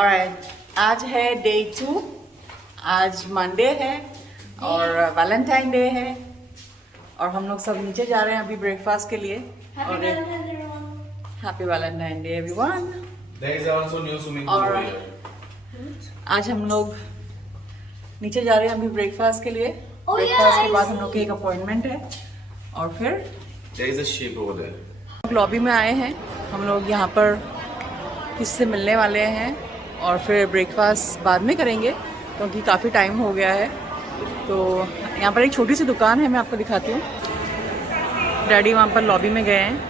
Alright, आज है day 2। आज मंडे है और वैलेंटाइन डे है और हम लोग सब नीचे जा रहे हैं अभी ब्रेकफास्ट के लिए। और happy Valentine day everyone. There is also new swimming pool और here. आज हम लोग नीचे जा रहे हैं अभी ब्रेकफास्ट के लिए। ब्रेकफास्ट के बाद हम लोग की एक अपॉइंटमेंट है और फिर There is a ship over there. Lobby में आए हैं हम लोग। यहाँ पर किसी से मिलने वाले हैं और फिर ब्रेकफास्ट बाद में करेंगे क्योंकि काफ़ी टाइम हो गया है। तो यहाँ पर एक छोटी सी दुकान है, मैं आपको दिखाती हूँ। डैडी वहाँ पर लॉबी में गए हैं।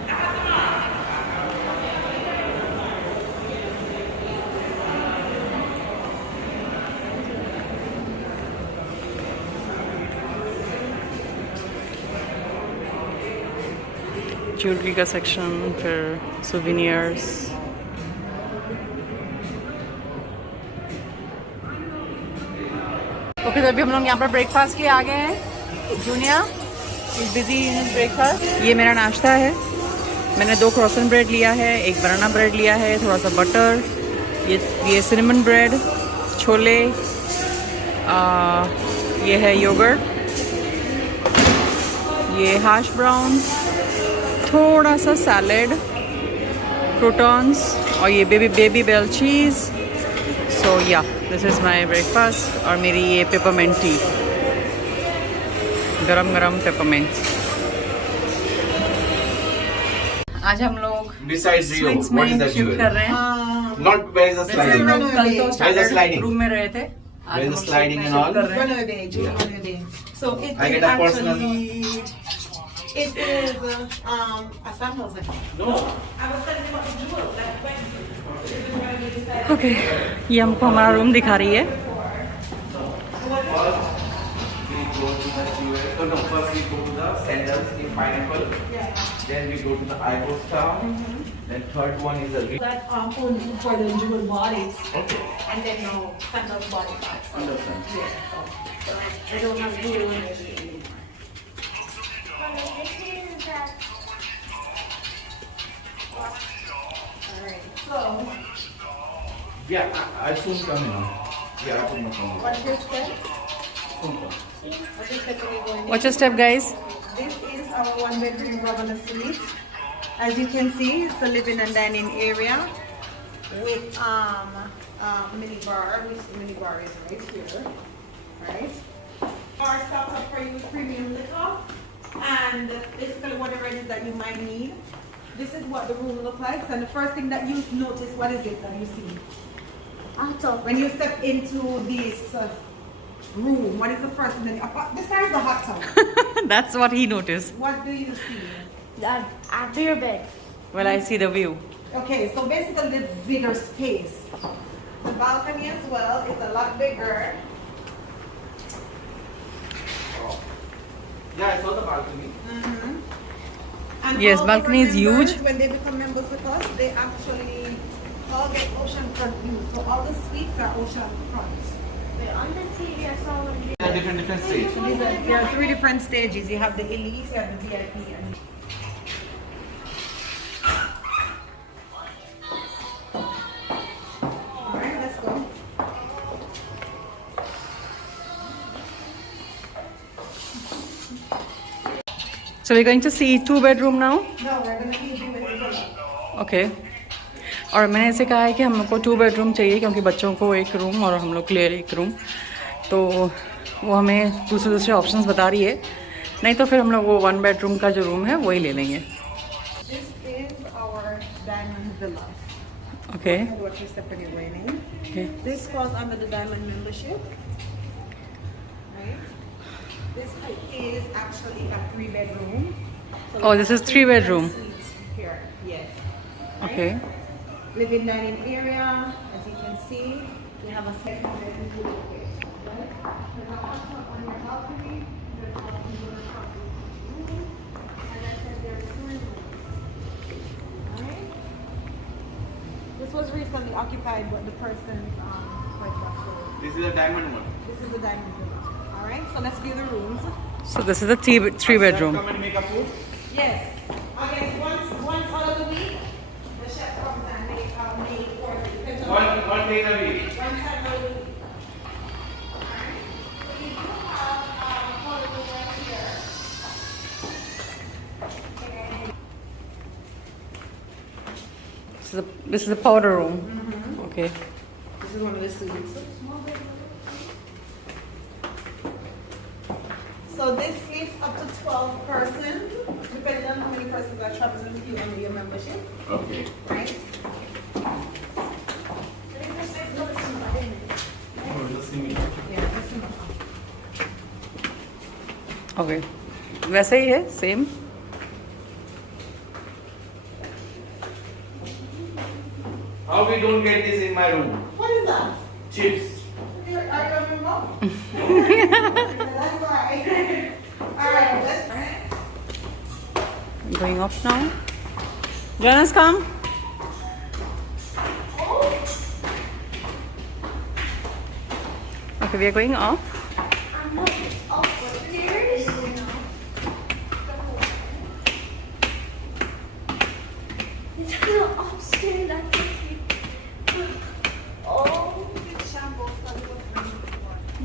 ज्वेलरी का सेक्शन, फिर सोवेनियर्स। ओके, तो अभी हम लोग यहाँ पर ब्रेकफास्ट के आ गए हैं। Junior is busy in breakfast. ये मेरा नाश्ता है। मैंने 2 क्रॉसन ब्रेड लिया है, 1 बनाना ब्रेड लिया है, थोड़ा सा बटर, ये सिनेमन ब्रेड, छोले, ये है योगर्ट, ये हैश ब्राउन, थोड़ा सा सैलेड, क्रूटॉन्स और ये बेबी बेल चीज़। सो या दिस इज़ माई ब्रेकफास्ट। और मेरी ये पेपरमेंट टी, गरम गरम पेपरमेंट। आज हम लोग Besides Rio, sweets what is में that शिफ्ट jewel? कर रहे हैं। Not where is the वैसे sliding? हम लोग कल तो Where is the standard sliding? Room में रहे थे। आज Where is हम the लोग sliding शिफ्ट and all? कर रहे हैं। Holiday. So it I is get a personal. actually, it is a sample. No. I was telling you about the jewel that went. Okay, ये हमको हमारा room दिखा रही है। First we go to the jewel. Oh no, first we go to the sandals in pineapple. Yeah. Then we go to the eyebrow star. Then third one is the That only for the jewel bodies, Okay. and then no sandal body parts. Understand. Yeah. So I don't have jewel in it anymore. Alright. So Yeah, I'll soon come in. Yeah, I'll soon come. what's your step? Soon come. What's your step when you go in? What's your step, guys? This is our 1-bedroom Governor suite. As you can see, it's a living and dining area with mini bar, which the mini bar is right here, right? Bar stocked up for you with premium liquor and basically whatever it is that you might need. This is what the room looks like. And the first thing that you notice, what is it that you see? When you step into this room, what is the first thing that you, besides the hot tub, That's what he noticed. what do you see? After your bed. Well, I see the view. Okay, so basically the bigger space. The balcony as well is a lot bigger. Yeah, I saw the balcony. And Yes, all balcony our is huge. members, when they become members with us, they actually all get oceanfront view. So all the suites are oceanfront. Wait, on the TV I saw one. Yeah, different stage. So there are 3 different stages. You have the elite, you have the VIP, and alright, let's go. So we're going to see 2-bedroom now. No, we're gonna be doing the villa. Okay और मैंने ऐसे कहा है कि हम लोग को 2 bedroom चाहिए क्योंकि बच्चों को 1 रूम और हम लोग के लिए 1 रूम। तो वो हमें दूसरे ऑप्शंस बता रही है, नहीं तो फिर हम लोग वो 1 बेडरूम का जो रूम है वही ले लेंगे। This is our diamond villa. Okay What you step when you're waiting. Okay This falls under the diamond membership. Right? This is actually a 3-bedroom. So Oh, this is 3 bedroom. suites here. Yes. Okay Living dining area, as you can see, we have a second bedroom. Right? There's a hot tub on your balcony. There's a room. And I said there's 3 rooms. Alright? This was recently occupied, but the person's wife was sold. This is a diamond one. This is the dining room. All right, so let's view the rooms. So this is a 3 bedroom. Come and make a food. Yes. I guess once out of the week, the chef comes and make for the One day a week. this is a powder room. Okay. This is one of the suites. So this sleeps up to 12 persons, depending on how many persons are traveling with you under your membership, Okay. right? Oh, just give me. Yeah, that's enough. Okay. वैसे ही है same. How we don't get this in my room? What is that? Chips. Are you a member? That's right. Alright, let's. I'm going off now. Jonas, come. Okay, we are going off. I'm not upstairs. It's not upstairs. That's okay. Oh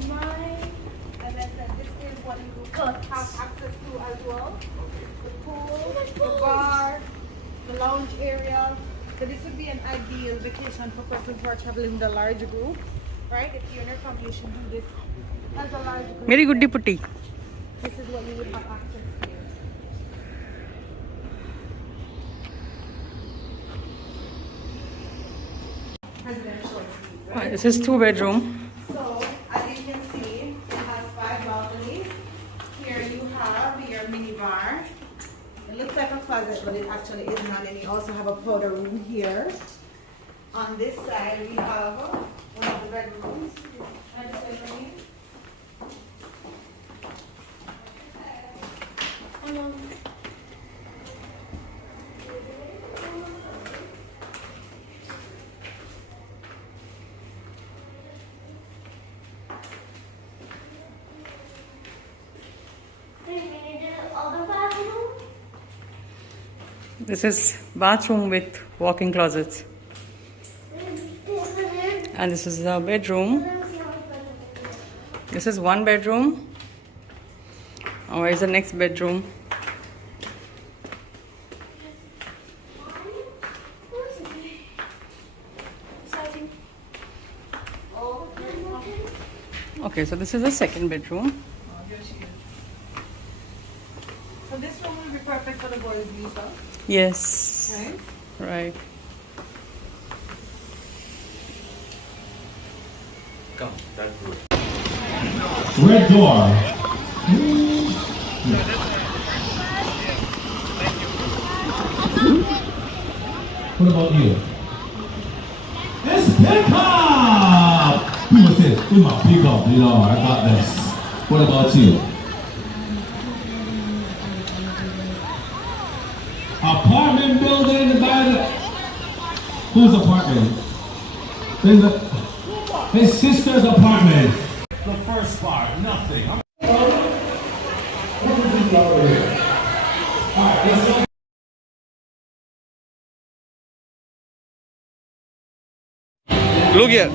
my. And then this is what you God. have access to as well. The pool, my the balls. bar, the lounge area. So this would be an ideal vacation for persons who are traveling in the large group, right? If you're in a family, you should do this as a large group. मेरी गुड्डी putty. This is what you would have access to. Presidential suite, right? This is 2-bedroom. So, as you can see, it has 5 balconies. Here you have your mini bar. It looks like a closet, but it actually is not. And you also have a powder room here. On this side, we have one of the bedrooms. Can I just say your name? This is bathroom with walk-in closets. And this is a bedroom. This is 1 bedroom. Oh, where is the next bedroom? Okay, so this is the 2nd bedroom. So this room will be perfect for the boys' visa, Yes. right? Right. Come, that's good. Red door. What about you? It's pickup! People say, do my pickup, you know, I got this. What about you? Apartment building by the... Whose apartment? His sister's apartment. The first part, nothing. Alright, let's go. Look here.